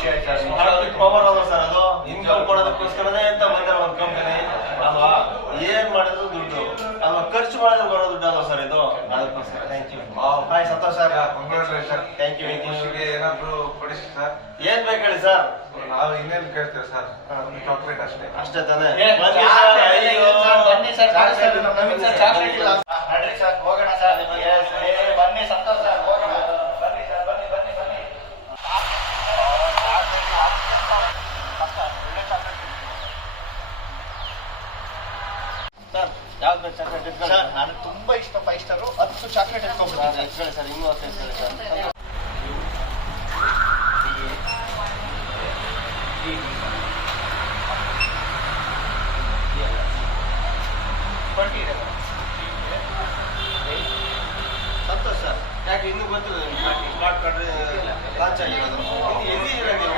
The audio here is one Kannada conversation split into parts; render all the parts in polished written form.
ಖುಷಿ ಆಯ್ತು ಸರ್. ಪವರ್ ಅಲ್ವಾ ಸರ್, ಅದು ಇನ್ಕಮ್ ಕೊಡೋದಕ್ಕೋಸ್ಕರನೇ ಅಂತ ಬಂದಿರೋ ಒಂದು ಕಂಪನಿ ಅಲ್ವಾ. ಏನ್ ಮಾಡಿದ್ರು ದುಡ್ಡು ಅಲ್ವಾ, ಖರ್ಚು ಮಾಡಿದ್ರೆ ಬರೋ ದುಡ್ಡು ಅಲ್ವಾ ಸರ್ ಇದು. ಅದಕ್ಕೋಸ್ಕರ thank you. Hi Santosh sir. Congratulation. Thank you. ಖುಷಿಗೆ ಏನಾದ್ರು ಕೊಡಿಸಿ ಸರ್. ಏನ್ ಬೇಕು ಹೇಳಿ ಸರ್. ನಾವು ಇನ್ನೇನು ಕೇಳ್ತೇವೆ ಸರ್, ಒಂದು ಚಾಕ್ಲೇಟ್ ಅಷ್ಟೇ. ಅಷ್ಟೇ ತಾನೇ. ಬನ್ನಿ ಸರ್, ಚಾಕ್ಲೇಟ್ ಇಲ್ಲ ನಡ್ರಿ ಸರ್, ಹೋಗೋಣ ಸರ್. ಬನ್ನಿ ಸಂತೋಷ್ ಸರ್, ಹೋಗೋಣ. ಬನ್ನಿ ಸರ್, ಬನ್ನಿ ಬನ್ನಿ ಬನ್ನಿ. ಸರ್ ಯಾವ್ದು ಬೇಕು ಚಾಕ್ಲೇಟ್ ಇಟ್ಕೊಳ್ಳಿ ಸರ್ ನಾನು ತುಂಬಾ ಇಷ್ಟ 5 ಸ್ಟಾರ್ 10 ಚಾಕ್ಲೇಟ್ ಎತ್ಕೊಂಡ್ಬಿಡ್ತೀನಿ. ಇಟ್ಕೊಳ್ಳಿ ಸರ್, ಇನ್ನೂ ಹೊತ್ತು ಇಟ್ಕೊಳ್ಳಿ ಸರ್. ಸಂತೋಷ್ ಸರ್, ಯಾಕೆ ಇನ್ನೂ ಗೊತ್ತಿಲ್ಲ ಸ್ಮಾರ್ಟ್ ಕಾರ್ಡ್ ಲಾಂಚ್ ಆಗಿರೋದು. ಎಲ್ಲಿದ್ದೀರಾ ನೀವು?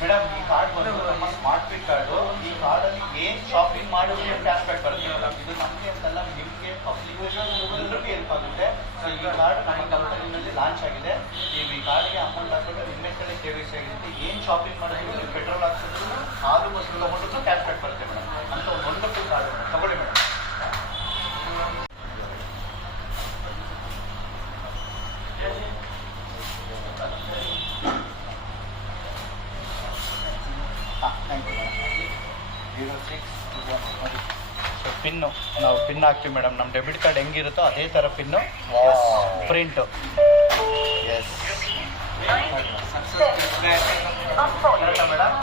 ಮೇಡಮ್ ಈ ಕಾರ್ಡ್ ಬಂದು ನಮ್ಮ ಸ್ಮಾರ್ಟ್ ಫಿಟ್ ಕಾರ್ಡ್. ಈ ಕಾರ್ಡ್ ಅಲ್ಲಿ ಏನ್ ಶಾಪಿಂಗ್ ಮಾಡಿದ್ರೆ ಕ್ಯಾಶ್ ಬ್ಯಾಕ್ ಬರುತ್ತೆ ಮೇಡಮ್. ಇದು ನಮಗೆ ಅಂತಲ್ಲ, ನಿಮಗೆ ಪಬ್ಲಿಕ್ ಎಲ್ಲರಿಗೂ ಹೆಲ್ಪ್ ಆಗುತ್ತೆ. ಸೊ ಈ ಕಾರ್ಡ್ ನಮ್ಮ ಕಂಪನಿನಲ್ಲಿ ಲಾಂಚ್ ಆಗಿದೆ. ಈ ಕಾರ್ಡ್ಗೆ ಅಮೌಂಟ್ ಹಾಕಿದ್ರೆ ಇನ್ವೆಸ್ಟಲ್ಲಿ ಸೇವಿಂಗ್ಸ್ ಆಗಿರುತ್ತೆ. ಏನ್ ಶಾಪಿಂಗ್ ಮಾಡಿದ್ರು ನೀವು ಪೆಟ್ರೋಲ್ ಹಾಕ್ಸಿದ್ರು ಹಾಲು ಮೊಸರು ತಗೊಂಡ್ರು ಕ್ಯಾಶ್ ಬ್ಯಾಕ್ ಬರುತ್ತೆ ಮೇಡಮ್. ಅಂತ ಒಂದು ವಂಡರ್ಫುಲ್ ಕಾರ್ಡ್ ತಗೊಳ್ಳಿ ಮೇಡಮ್. ಪಿನ್ನು ನಾವು ಪಿನ್ ಹಾಕ್ತೀವಿ ಮೇಡಮ್. ನಮ್ಮ ಡೆಬಿಟ್ ಕಾರ್ಡ್ ಹೆಂಗಿರುತ್ತೋ ಅದೇ ಥರ ಪಿನ್ನು ಪ್ರಿಂಟು. ಮೇಡಮ್